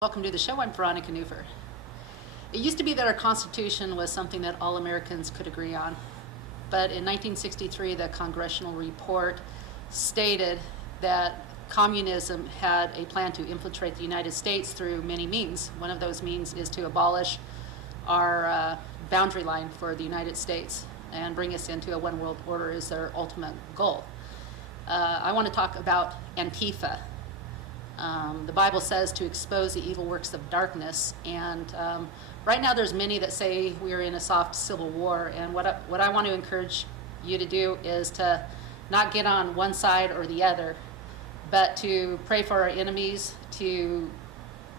Welcome to the show. I'm Veronica Newfer. It used to be that our Constitution was something that all Americans could agree on. But in 1963, the congressional report stated that communism had a plan to infiltrate the United States through many means. One of those means is to abolish our boundary line for the United States and bring us into a one world order is their ultimate goal. I want to talk about Antifa. The Bible says to expose the evil works of darkness, and right now there's many that say we're in a soft civil war, and what I want to encourage you to do is to not get on one side or the other, but to pray for our enemies, to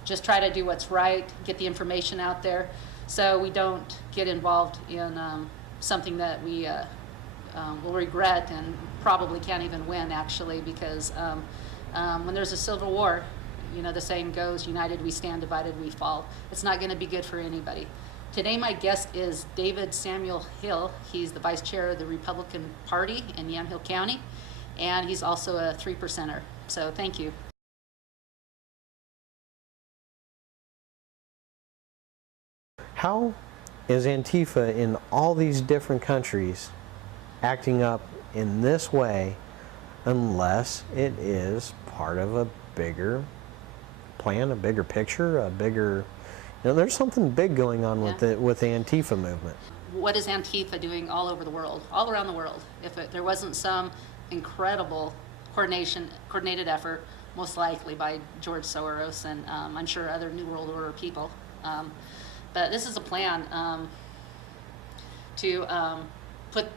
just try to do what's right, get the information out there, so we don't get involved in something that we will regret and probably can't even win, actually, because when there's a civil war, you know, the saying goes, united we stand, divided we fall. It's not going to be good for anybody. Today my guest is David Samuel Hill. He's the vice chair of the Republican Party in Yamhill County, and he's also a 3%er. So thank you. How is Antifa in all these different countries acting up in this way unless it is part of a bigger plan, a bigger picture, a bigger, there's something big going on with the Antifa movement. What is Antifa doing all over the world, all around the world? If there wasn't some incredible coordinated effort, most likely by George Soros and I'm sure other New World Order people. But this is a plan to put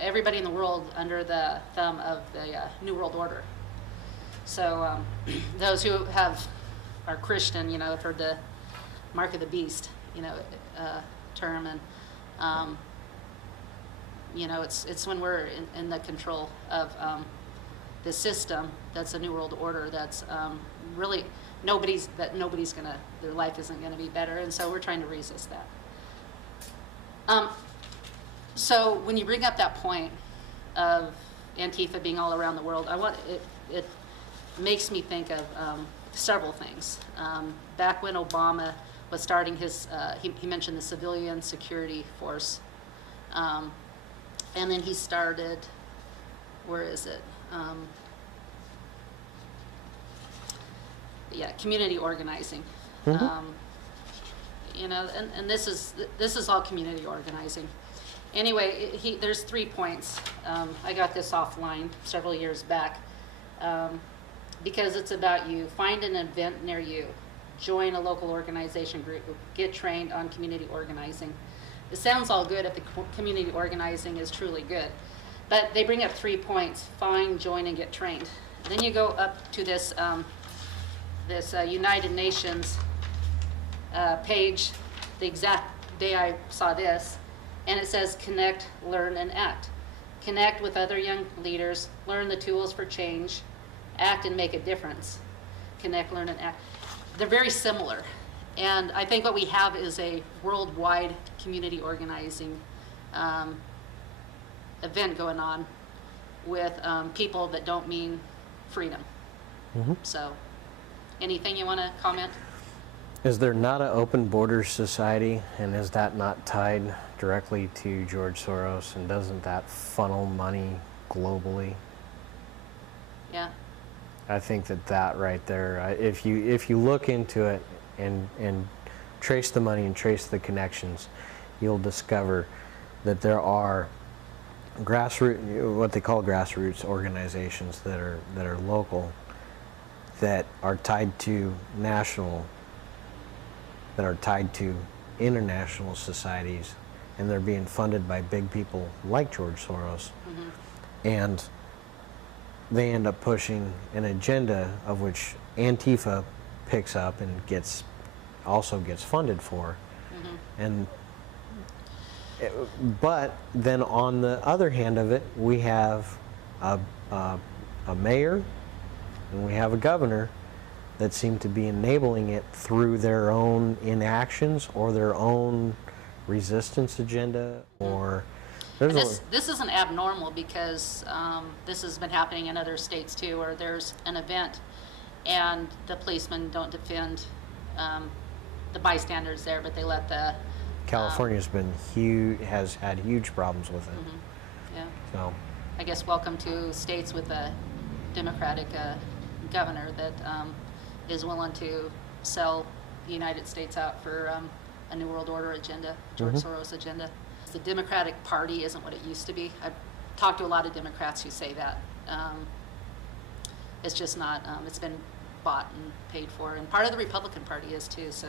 everybody in the world under the thumb of the New World Order. So those who are Christian, have heard the mark of the beast, term, and it's when we're in the control of the system that's a New World Order that's really their life isn't gonna be better, and so we're trying to resist that. So when you bring up that point of Antifa being all around the world, it makes me think of several things. Back when Obama was starting his, he mentioned the Civilian Security Force, and then he started, where is it? Community organizing. Mm-hmm. And this is all community organizing. Anyway, there's 3 points. I got this offline several years back because it's about you. Find an event near you. Join a local organization group. Get trained on community organizing. It sounds all good if the community organizing is truly good. But they bring up 3 points. Find, join, and get trained. Then you go up to this, this United Nations page, the exact day I saw this, and it says connect, learn, and act. Connect with other young leaders, learn the tools for change, act and make a difference. Connect, learn, and act. They're very similar. And I think what we have is a worldwide community organizing event going on with people that don't mean freedom. Mm-hmm. So, anything you want to comment? Is there not an open borders society, and is that not tied directly to George Soros, and doesn't that funnel money globally? Yeah. I think that right there, if you look into it and trace the money and trace the connections, you'll discover that there are what they call grassroots organizations that are local, that are tied to national, that are tied to international societies, and they're being funded by big people like George Soros. Mm-hmm. And they end up pushing an agenda of which Antifa picks up and also gets funded for. Mm-hmm. But then on the other hand of it, we have a mayor and we have a governor that seem to be enabling it through their own inactions or their own resistance agenda, or this isn't abnormal because this has been happening in other states too, where there's an event and the policemen don't defend the bystanders there, but they let the California's been huge, has had huge problems with it. yeah. So, I guess welcome to states with a Democratic governor that is willing to sell the United States out for a New World Order agenda, George Soros agenda. The Democratic Party isn't what it used to be. I've talked to a lot of Democrats who say that. It's just not, it's been bought and paid for. And part of the Republican Party is too, so,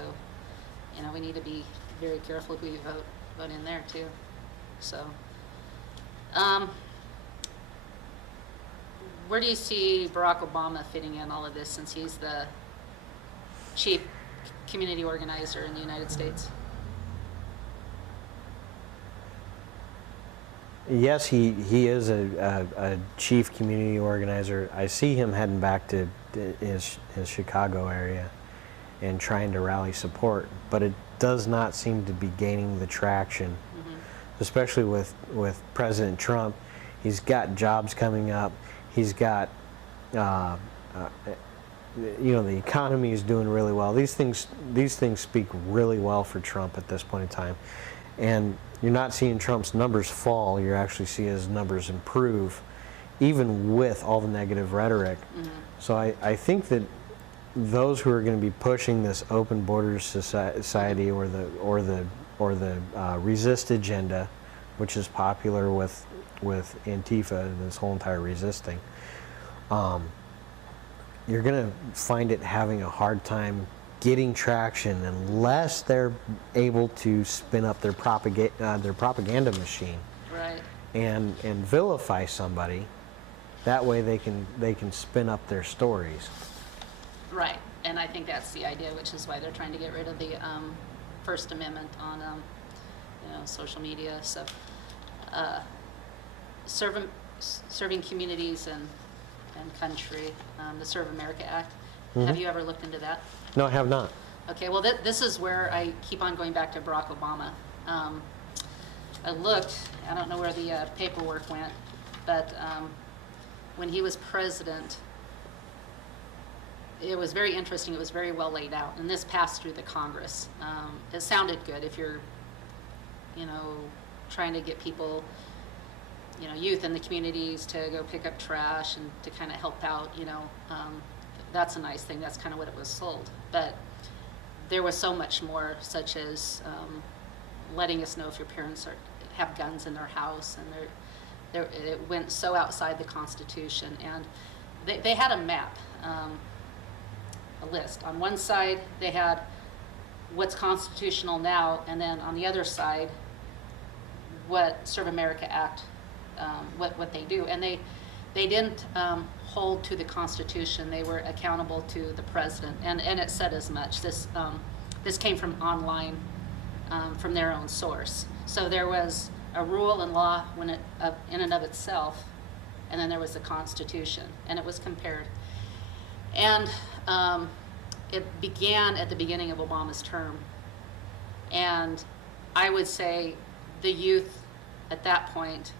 you know, we need to be very careful who you vote in there too. So, where do you see Barack Obama fitting in all of this, since he's the chief community organizer in the United States? yes, he is a chief community organizer. I see him heading back to his Chicago area and trying to rally support, but it does not seem to be gaining the traction, especially with President Trump. He's got jobs coming up. He's got, you know, the economy is doing really well. These things speak really well for Trump at this point in time. And you're not seeing Trump's numbers fall. You're actually seeing his numbers improve, even with all the negative rhetoric. So I think that those who are going to be pushing this open borders society or the resist agenda, which is popular with Antifa and this whole entire resisting, you're going to find it having a hard time getting traction unless they're able to spin up their propaganda machine, Right. and vilify somebody. That way they can spin up their stories. Right, and I think that's the idea, which is why they're trying to get rid of the First Amendment on you know, social media. So, serving communities and country, the Serve America Act. Have you ever looked into that? No, I have not. Okay, well, this is where I keep on going back to Barack Obama. I looked, I don't know where the paperwork went, but when he was president, it was very interesting. It was very well laid out, and this passed through the Congress. It sounded good if you're, you know, trying to get people, you know, youth in the communities to go pick up trash and to kind of help out, you know. That's a nice thing. That's kind of what it was sold. But there was so much more, such as letting us know if your parents have guns in their house, and it went so outside the Constitution. And they had a map, a list. On one side, they had what's constitutional now, and then on the other side, what Serve America Act, what they do. And they didn't hold to the Constitution. They were accountable to the president, and it said as much. This came from online, from their own source. So there was a rule and law in and of itself, and then there was the Constitution, and it was compared. And it began at the beginning of Obama's term, and I would say the youth at that point,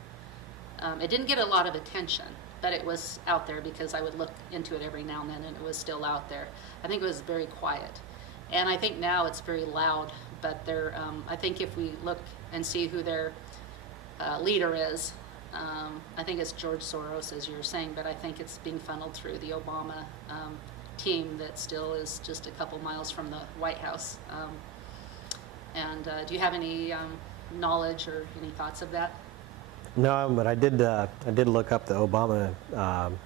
it didn't get a lot of attention, but it was out there because I would look into it every now and then, and it was still out there. I think it was very quiet. And I think now it's very loud, but I think if we look and see who their leader is, I think it's George Soros, as you were saying, but I think it's being funneled through the Obama team that still is just a couple miles from the White House. Do you have any knowledge or any thoughts of that? No, but I did look up the Obama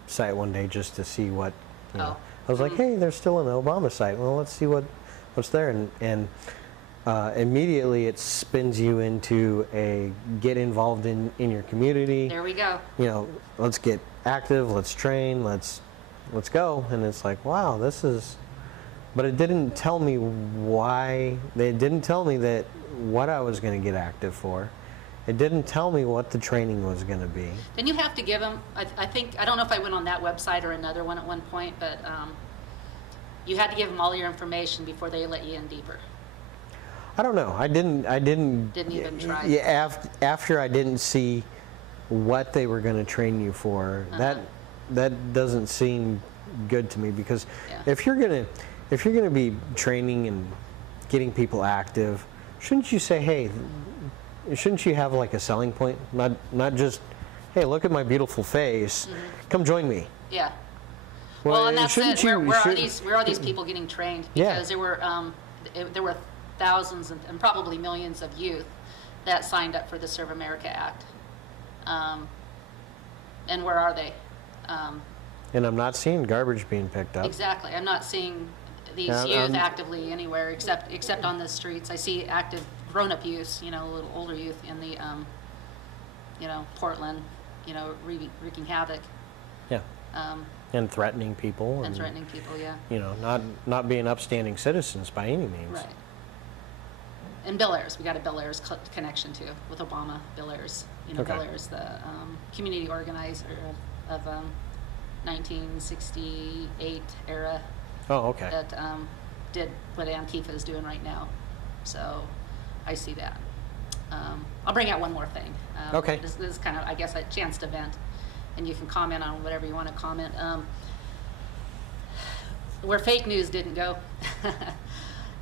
site one day just to see what, you know. I was like, hey, there's still an Obama site. Well, let's see what's there. And immediately it spins you into a get involved in your community. There we go. You know, let's get active, let's train, let's go. And it's like, wow, this is, but it didn't tell me why. They didn't tell me that what I was going to get active for. It didn't tell me what the training was going to be. Then you have to give them, I think, I don't know if I went on that website or another one at one point, but you had to give them all your information before they let you in deeper. I don't know. I didn't Didn't even try. Yeah, after I didn't see what they were going to train you for, that doesn't seem good to me, because if you're going if you're going to be training and getting people active, shouldn't you say, hey, shouldn't you have like a selling point? Not just, hey, look at my beautiful face, come join me. Yeah. Well, and that's it. Where are these people getting trained? Because Yeah. there were thousands and probably millions of youth that signed up for the Serve America Act. And where are they? And I'm not seeing garbage being picked up. Exactly. I'm not seeing these youth actively anywhere except on the streets. I see active grown-up youth, a little older youth in the, Portland, wreaking havoc. Yeah. And threatening people. And threatening people, yeah. Not being upstanding citizens by any means. Right. And Bill Ayers, we got a Bill Ayers connection too with Obama. Bill Ayers, Okay. Bill Ayers, the community organizer of 1968 era. Oh, okay. That did what Antifa is doing right now. So I see that. I'll bring out one more thing. Okay. This is kind of, I guess, a chance to vent, and you can comment on whatever you want to comment. Where fake news didn't go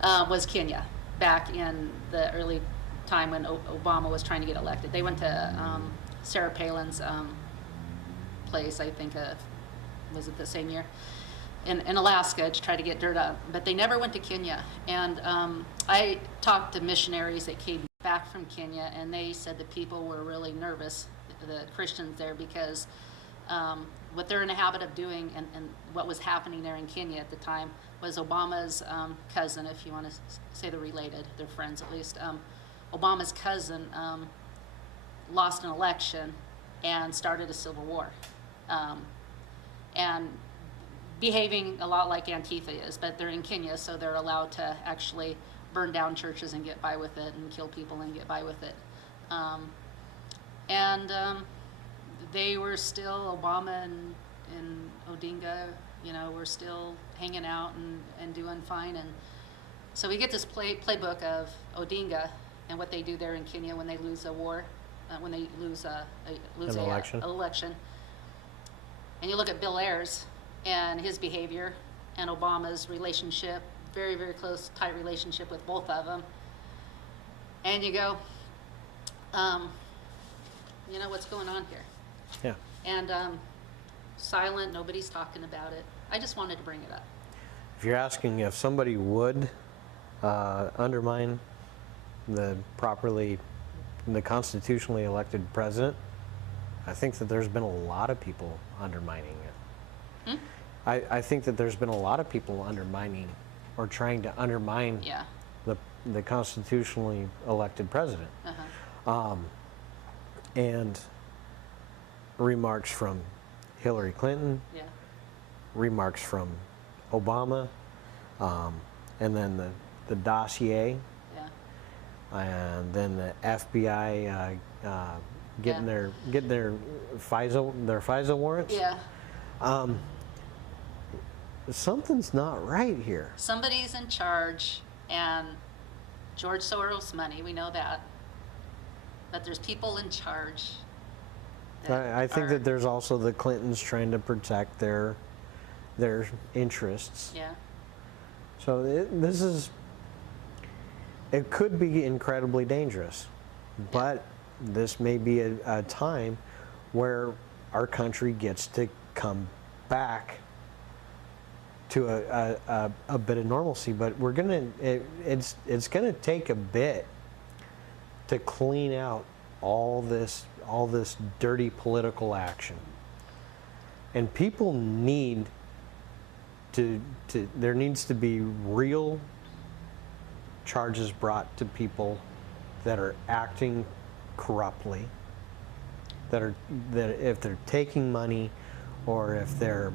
was Kenya, back in the early time when Obama was trying to get elected. They went to Sarah Palin's place, I think, was it the same year, in Alaska, to try to get dirt up. But they never went to Kenya. And I talked to missionaries that came back from Kenya, and they said the people were really nervous, the Christians there, because what they're in the habit of doing, and what was happening there in Kenya at the time, was Obama's cousin, if you want to say they're related, they're friends at least, Obama's cousin lost an election and started a civil war. And behaving a lot like Antifa is, but they're in Kenya, so they're allowed to actually burn down churches and get by with it, and kill people and get by with it. They were still, Obama and Odinga, were still hanging out and doing fine. And so we get this playbook of Odinga and what they do there in Kenya when they lose a war, when they lose an election. And you look at Bill Ayers and his behavior and Obama's relationship, very, very close, tight relationship with both of them. And you go, what's going on here? Yeah. And silent, nobody's talking about it. I just wanted to bring it up. If you're asking if somebody would undermine the constitutionally elected president, I think that there's been a lot of people undermining it. I think that there's been a lot of people undermining or trying to undermine the constitutionally elected president. And remarks from Hillary Clinton, remarks from Obama, and then the dossier, and then the FBI getting their FISA warrants. Something's not right here. Somebody's in charge, and George Soros' money, we know that. But there's people in charge. I think that there's also the Clintons trying to protect their interests. Yeah. So it could be incredibly dangerous, but this may be a time where our country gets to come back to a bit of normalcy. But it's gonna take a bit to clean out all this dirty political action, and people need there needs to be real charges brought to people that are acting corruptly, that if they're taking money, or if they're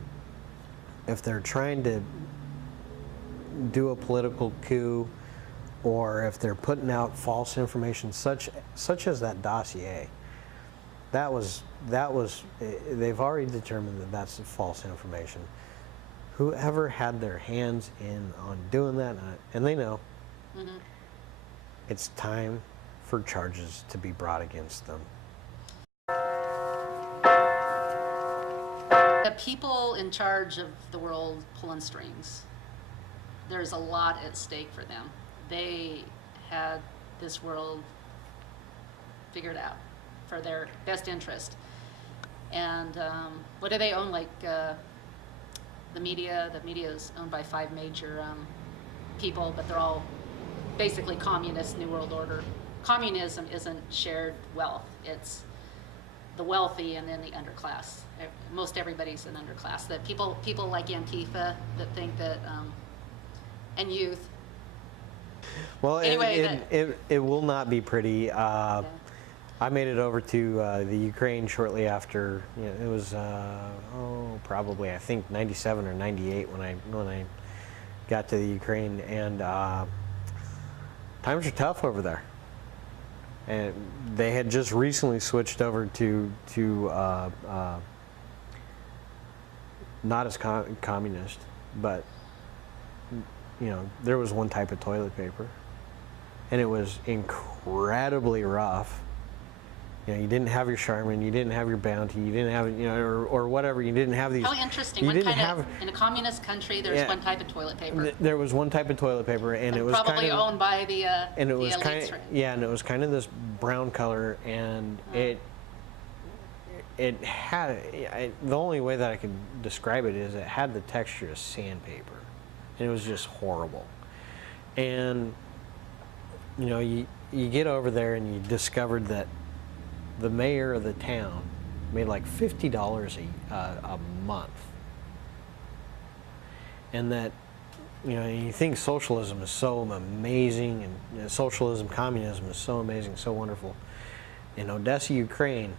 trying to do a political coup, or if they're putting out false information, such as that dossier. They've already determined that that's false information. Whoever had their hands in on doing that, and they know, it's time for charges to be brought against them. The people in charge of the world pulling strings. there's a lot at stake for them. They had this world figured out for their best interest. And what do they own? Like the media. The media is owned by 5 major people, but they're all basically communist New World Order. Communism isn't shared wealth. It's the wealthy and then the underclass. Most everybody's an underclass. That people like Antifa that think that, and youth. Well, Anyway, it will not be pretty. Yeah. I made it over to the Ukraine shortly after. It was probably I think 97 or 98 when I got to the Ukraine, and times are tough over there. And they had just recently switched over to not as communist, but there was one type of toilet paper, and it was incredibly rough. You didn't have your Charmin, you didn't have your Bounty, you didn't have or whatever. You didn't have these. How interesting! What kind of in a communist country, there's one type of toilet paper. There was one type of toilet paper, and it was probably owned by the and it was elites, kind of right? and it was kind of this brown color, and it had the only way that I could describe it is it had the texture of sandpaper, and it was just horrible. And you get over there and you discovered that the mayor of the town made like $50 a month, and that you think socialism is so amazing, and socialism, communism is so amazing, so wonderful. In Odessa, Ukraine,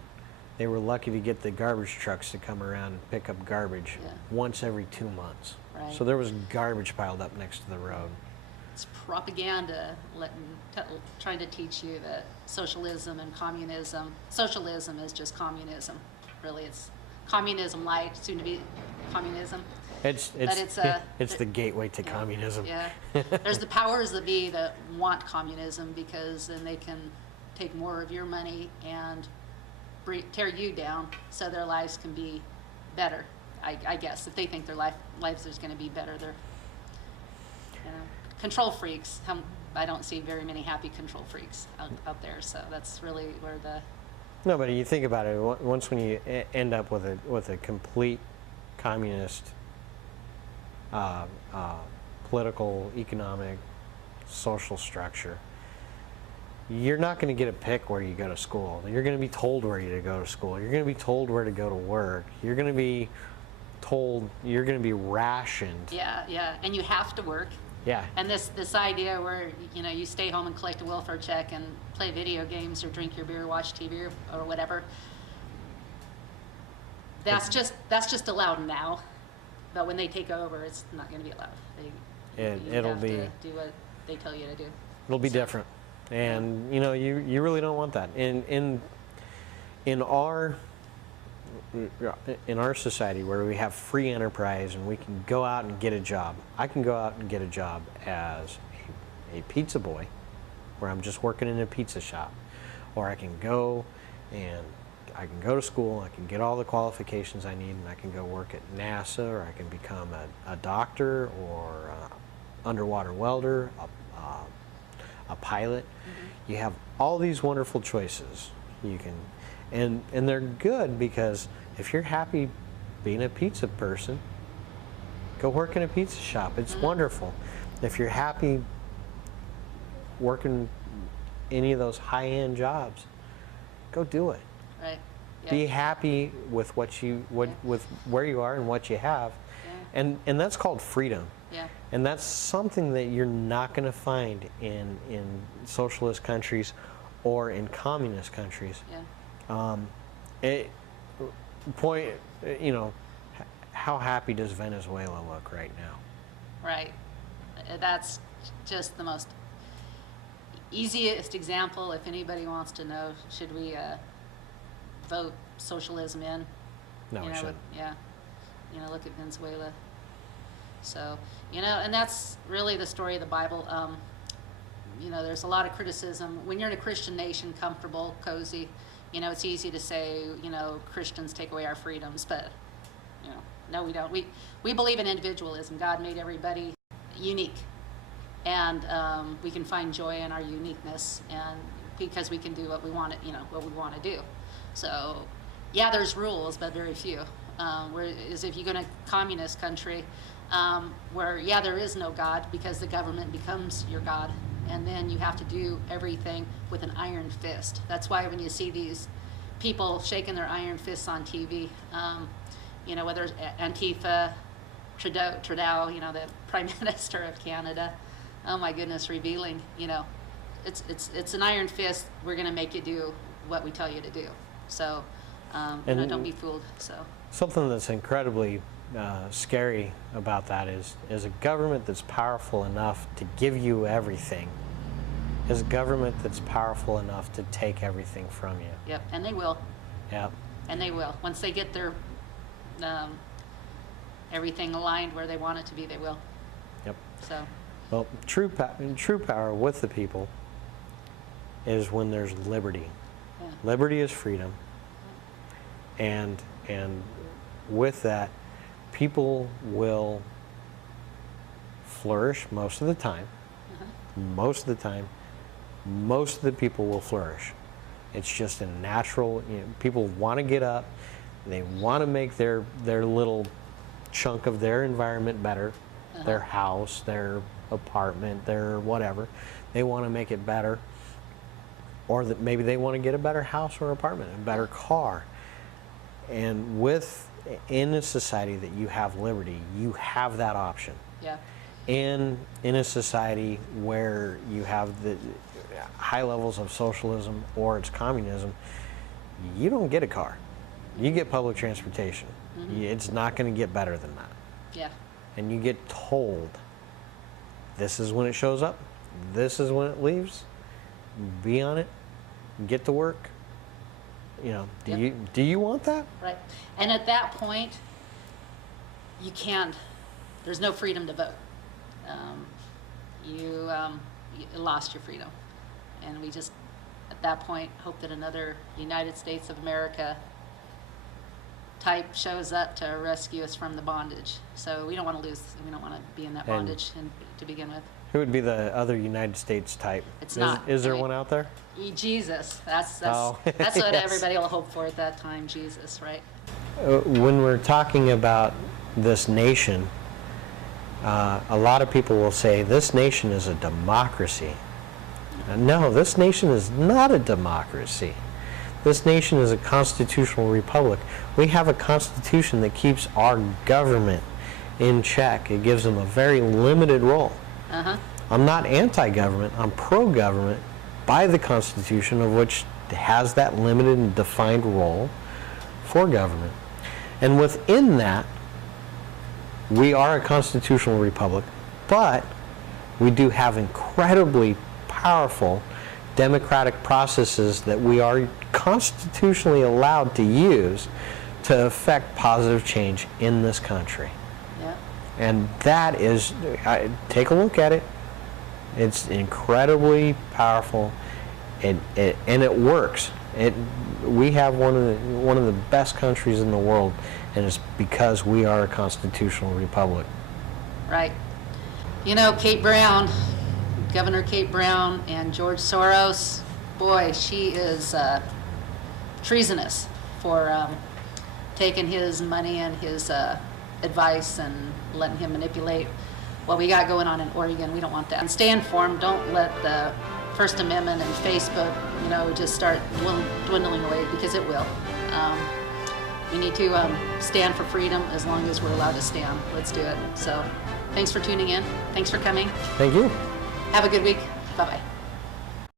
they were lucky to get the garbage trucks to come around and pick up garbage once every 2 months. Right. So there was garbage piled up next to the road. It's propaganda trying to teach you that socialism and communism. Socialism is just communism. Really, it's communism light, soon to be communism. It's the gateway to communism. Yeah, there's the powers that be that want communism because then they can take more of your money and tear you down so their lives can be better. I guess if they think their lives is going to be better, they're control freaks. I don't see very many happy control freaks out there. So that's really where the. No, but you think about it. Once when you end up with a complete communist political, economic, social structure, you're not going to get a pick where you go to school. You're going to be told where you to go to school. You're going to be told where to go to work. You're going to be told. You're going to be rationed. Yeah, and you have to work. Yeah. And this idea where you stay home and collect a welfare check and play video games or drink your beer, watch TV or whatever. That's just allowed now, but when they take over, it's not going to be allowed. It'll be to do what they tell you to do. It'll be different, and you really don't want that in our society where we have free enterprise and we can go out and get a job. I can go out and get a job as a pizza boy where I'm just working in a pizza shop, or I can go to school, I can get all the qualifications I need, and I can go work at NASA, or I can become a doctor, or underwater welder, a pilot. Mm-hmm. You have all these wonderful choices. You can, and they're good because if you're happy being a pizza person, go work in a pizza shop. It's wonderful. If you're happy working any of those high-end jobs, go do it. Right. Yeah. Be happy with with where you are and what you have, and that's called freedom. Yeah. And that's something that you're not going to find in socialist countries or in communist countries. Yeah. How happy does Venezuela look right now? Right. That's just the most easiest example. If anybody wants to know, should we vote socialism in? No, we shouldn't. Yeah. Look at Venezuela. So, and that's really the story of the Bible. There's a lot of criticism. When you're in a Christian nation, comfortable, cozy, it's easy to say, Christians take away our freedoms, but, no, we don't. We believe in individualism. God made everybody unique, and we can find joy in our uniqueness, and because we can do what we want to, what we want to do. So, yeah, there's rules, but very few. Whereas if you go to a communist country, where, yeah, there is no God because the government becomes your God, and then you have to do everything with an iron fist. That's why when you see these people shaking their iron fists on TV, whether it's Antifa, Trudeau, the Prime Minister of Canada, oh my goodness, revealing, it's an iron fist. We're going to make you do what we tell you to do. So, don't be fooled. So something that's incredibly scary about that is a government that's powerful enough to give you everything is a government that's powerful enough to take everything from you. Yep, and they will. Yep. And they will. Once they get their everything aligned where they want it to be, they will. Yep. So. Well, true power with the people is when there's liberty. Yeah. Liberty is freedom, and with that, people will flourish most of the time. Most of the time, most of the people will flourish. It's just a natural. People want to get up. They want to make their little chunk of their environment better, their house, their apartment, their whatever. They want to make it better, or that maybe they want to get a better house or apartment, a better car. And in a society that you have liberty, you have that option. Yeah. And in a society where you have the high levels of socialism or it's communism, you don't get a car. You get public transportation. It's not going to get better than that. Yeah. And you get told, this is when it shows up, this is when it leaves, be on it, get to work. Do you want that? Right. And at that point, you can't, there's no freedom to vote. You lost your freedom. And we just, at that point, hope that another United States of America type shows up to rescue us from the bondage. So we don't want to lose, we don't want to be in that bondage to begin with. Who would be the other United States type? It's not. Is there one out there? Jesus. That's oh. That's what Yes. everybody will hope for at that time, Jesus, right? When we're talking about this nation, a lot of people will say this nation is a democracy. No, this nation is not a democracy. This nation is a constitutional republic. We have a constitution that keeps our government in check. It gives them a very limited role. I'm not anti-government. I'm pro-government by the Constitution, of which has that limited and defined role for government. And within that, we are a constitutional republic, but we do have incredibly powerful democratic processes that we are constitutionally allowed to use to affect positive change in this country. Yeah. And that is, take a look at it. It's incredibly powerful, and it works. We have one of the best countries in the world, and it's because we are a constitutional republic. Right. Kate Brown, Governor Kate Brown, and George Soros, boy, she is treasonous for taking his money and his advice and letting him manipulate what we got going on in Oregon. We don't want that. And stay informed. Don't let the First Amendment and Facebook, just start dwindling away, because it will. We need to stand for freedom as long as we're allowed to stand. Let's do it. So thanks for tuning in. Thanks for coming. Thank you. Have a good week. Bye-bye.